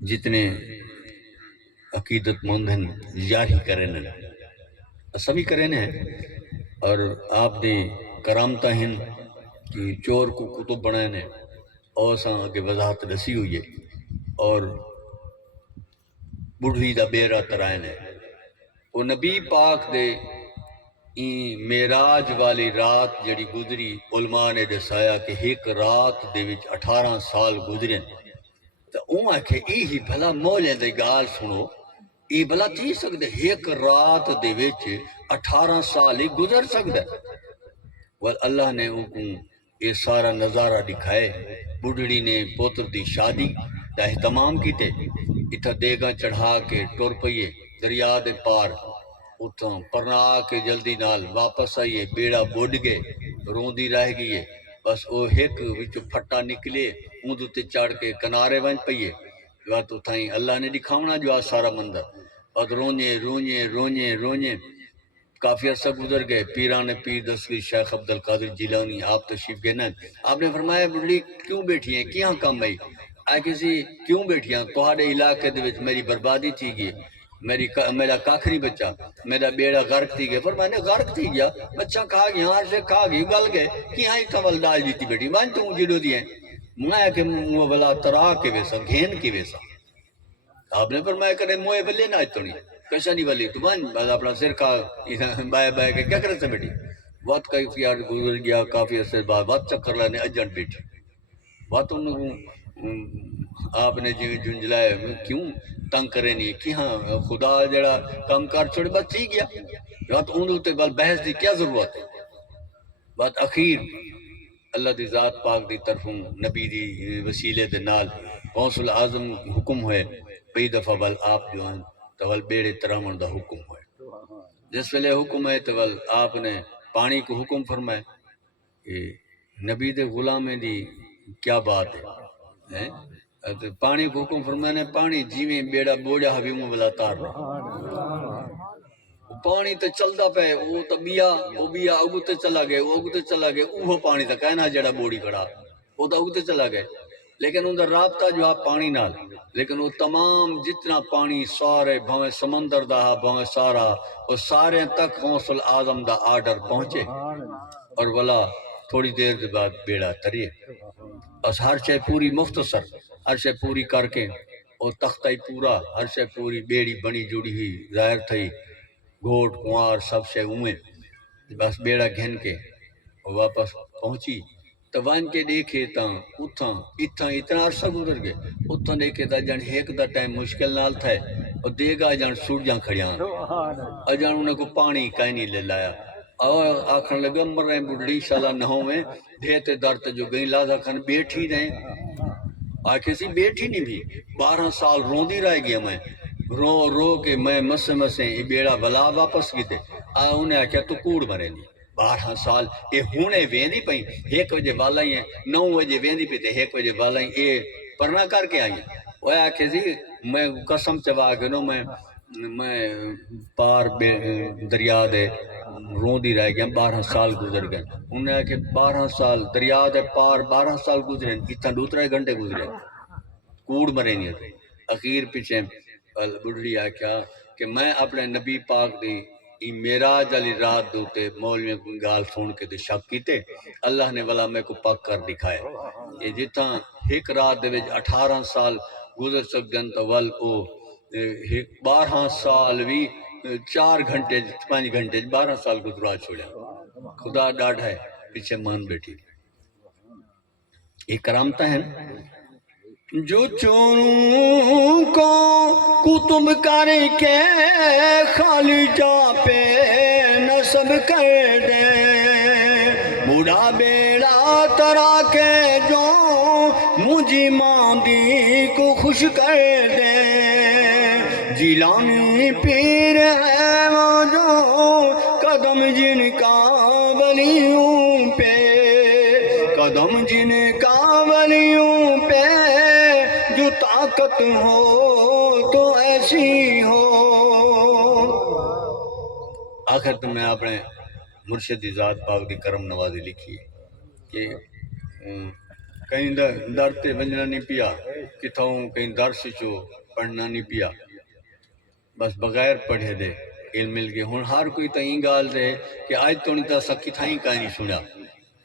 جتنے عقیدت مند ہیں یاری کریں سبھی کریں ہیں اور آپ دی کرامتہ ہیں کہ چور کو کتب بنائے نے اور ساں کے وضاحت دسی ہوئی ہے اور بڑھی دا بیرا ترائے نے وہ نبی پاک دے این معراج والی رات جڑی گزری علماء نے دسایا کہ ایک رات دے وچ 18 سال گزرے تو اون آکھے ہی بھلا مولے دی گال سنو یہ بھلا تھی سکتے ایک رات دے وچ 18 سال ہی گزر سکتا ہے اللہ نے ان کو یہ سارا نظارہ دکھائے بڑھڑی نے پوتر دی شادی دا اہتمام کیتے اتھا دیگا چڑھا کے ٹور پئیے دریا دے پار اتھاں پرنا کے جلدی نال واپس آئیے بیڑا بوڑ گئے روندی رہ گئیے بس او ایک وچو پھٹا نکلے اندو تے چڑھ کے کنارے ون پئیے تو تھائیں اللہ نے دکھاونا جو آ سارا مندر اور رونے رونے رونے رونے کافی عرصہ گزر گئے پیران پیر دسوی شیخ عبدالقادر جیلانی آپ تشریف گئے آپ نے فرمایا بڑھڑی کیوں بیٹھی ہیں کیاں کام آئی آئے کسی کیوں بیٹھی ہیں توہاڑے علاقے دے وچ میری بربادی تھی گئی میرا کاکھری بچہ میرا بیڑا غرق تھی گیا فرمایا نے غرق تھی گیا بچہ کھا گیا ہار سے کھا گئی گل گئے کی ہاں اتھا والدال جیتی بیٹھی وان تو جڑو دی ہیں میں کہ مو بلا ترا کے ویسا گھین کے ویسا آپ نے فرمایا کرے موئے بلے نہ اتنی کیسا نہیں بلی تو بان بعد اپنا سر کا بائے بائے کے کیا کرے سے بیٹھی وقت کا اختیار گزر گیا کافی عرصے بعد وقت چکر لانے اجن بیٹھی بات انہوں آپ نے جو جنجلائے کیوں تنگ کرے نہیں کہ ہاں خدا جڑا کام کر چھوڑے بس تھی گیا بات انہوں تے بل بحث دی کیا ضرورت ہے بات اخیر اللہ دی ذات پاک دی طرفوں نبی دی وسیلے دے نال قوصل اعظم حکم ہوئے کئی دفعہ بل آپ جو ہیں تول بیڑے ترامن دا حکم ہوئے جس ویلے حکم ہے تول آپ نے پانی کو حکم فرمائے کہ نبی دے غلامے دی کیا بات ہے پانی کو حکم فرمائے نے پانی جیویں بیڑا بوڑا حبیموں بلا تار رہا پانی تے چلدا پے وہ تو بیا اگتے چلا گئے وہ اگتے چلا گئے وہ پانی تا کہنا جڑا بوڑی کھڑا وہ تو اگتے چلا گئے لیکن ان کا رابطہ جو آپ پانی نال لیکن وہ تمام جتنا پانی سارے بھویں سمندر دا بھویں سارا وہ سارے تک غوث العظم دا آرڈر پہنچے اور والا تھوڑی دیر دے بعد بیڑا تریے بس ہر شے پوری مختصر ہر شے پوری کر کے اور تختہ ہی پورا ہر شے پوری بیڑی بنی جڑی ہوئی ظاہر تھی گھوٹ کنوار سب شے اویں بس بیڑا گھن کے واپس پہنچی تو وان کے دیکھے تا اتھاں اتنا عرصہ گزر گئے اتھاں دیکھے تا جان ایک دا ٹائم مشکل نال تھا اور دیگا جان سوڑ جان کھڑیاں اور جان انہیں کو پانی کہیں نہیں لے لایا اور آکھن لگا مر رہے بڑھڑی شالا نہوں میں دیتے درد جو گئی لازا کھن بیٹھی رہیں آکھے سی بیٹھی نہیں بھی 12 سال روندی رہ گیا میں رو کے میں مسے یہ بیڑا بلا واپس کی تے انہیں آکھیا تو کوڑ مرے نہیں 12 سال یہ ہونے ویندی پہیں 1 بجے والا ہی ہیں 9 بجے ویندی پہ تے 1 بجے والا ہی یہ پرنا کر کے آئی ہیں وہ آکھے سی میں قسم چوا گنو میں پار دریا دے روندی رہ گیا 12 سال گزر گئے انہیں آکھے 12 سال دریا دے پار 12 سال گزرے اتنا 2-3 گھنٹے گزرے کوڑ مرے نہیں تھے اخیر پیچھے بڑھڑی آکھیا کہ میں اپنے نبی پاک دی معراج علی رات دوتے مولویوں کو گال سن کے دے شک کیتے اللہ نے والا میں کو پاک کر دکھائے یہ جتنا ایک رات دے وچ 18 سال گزر سکدن تو ول او 12 سال بھی 4 گھنٹے 5 گھنٹے 12 سال گزرا چھوڑیا خدا ڈاڑھ ہے پیچھے مان بیٹھی یہ کرامتہ ہیں جو چوروں کو کتب کر کے خالی جا پہ نصب کر دے بوڑھا بیڑا ترا کے جو مجھے ماندی کو خوش کر دے جیلانی پیر ہے وہ جو قدم جن کا ولیوں پہ قدم جن کا ولیوں پہ جو طاقت ہو تو ایسی ہو آخر تو میں اپنے مرشد ذات پاک دی کرم نوازی لکھی ہے کہ کہیں در تے ونجنا نہیں پیا کتوں کہیں درس چو پڑھنا نہیں پیا بس بغیر پڑھے دے علم مل گئے ہوں ہر کوئی تائیں گال دے کہ آج تو نہیں تا سکی تھائیں کہانی سنا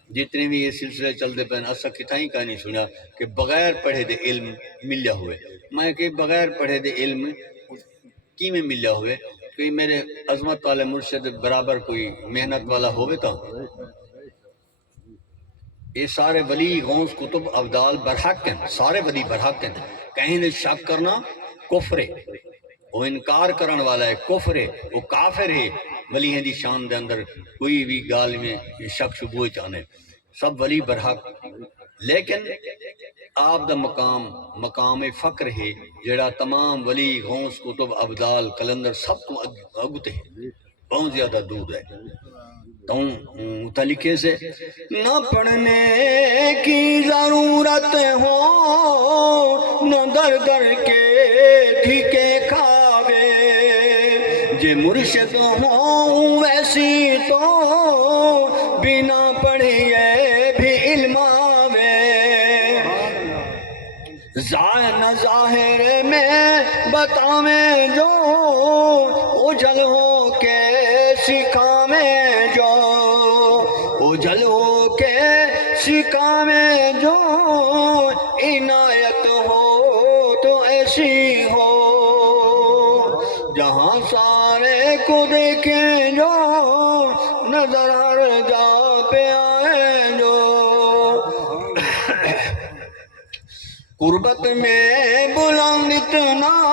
جتنے بھی یہ سلسلے چلتے پہ اسا کتھائیں کہانی سنا کہ بغیر پڑھے دے علم ملیا ہوئے میں کہ بغیر پڑھے دے علم کی میں ملیا ہوئے کہ میرے عظمت والے مرشد برابر کوئی محنت والا ہوئے تا یہ سارے ولی غوث کتب ابدال برحق ہیں سارے ولی برحق ہیں کہیں نے شک کرنا کفر ہے وہ انکار کرن والا ہے کفر ہے وہ کافر ہے ولی ہیں دی شان دے اندر کوئی بھی گال میں شک شبوہ چاہنے سب ولی برحق لیکن آپ دا مقام فقر ہے جڑا تمام ولی غوث کتب ابدال کلندر سب کو اگتے ہیں بہت زیادہ دور ہے تو متعلقے سے نہ پڑھنے کی ضرورت ہو نہ در در کے ٹھیکے کھاوے جے مرشد ہوں ویسی تو بنا پڑھیے بھی علم آوے ظاہر میں بتاویں جو اجل ہو کے سکھاویں جو اجل ہو کے سکھاویں جو عنایت ہو تو ایسی ہو جہاں سارے کو دیکھیں جو نظر ہر جا پہ آئے جو قربت میں بلند اتنا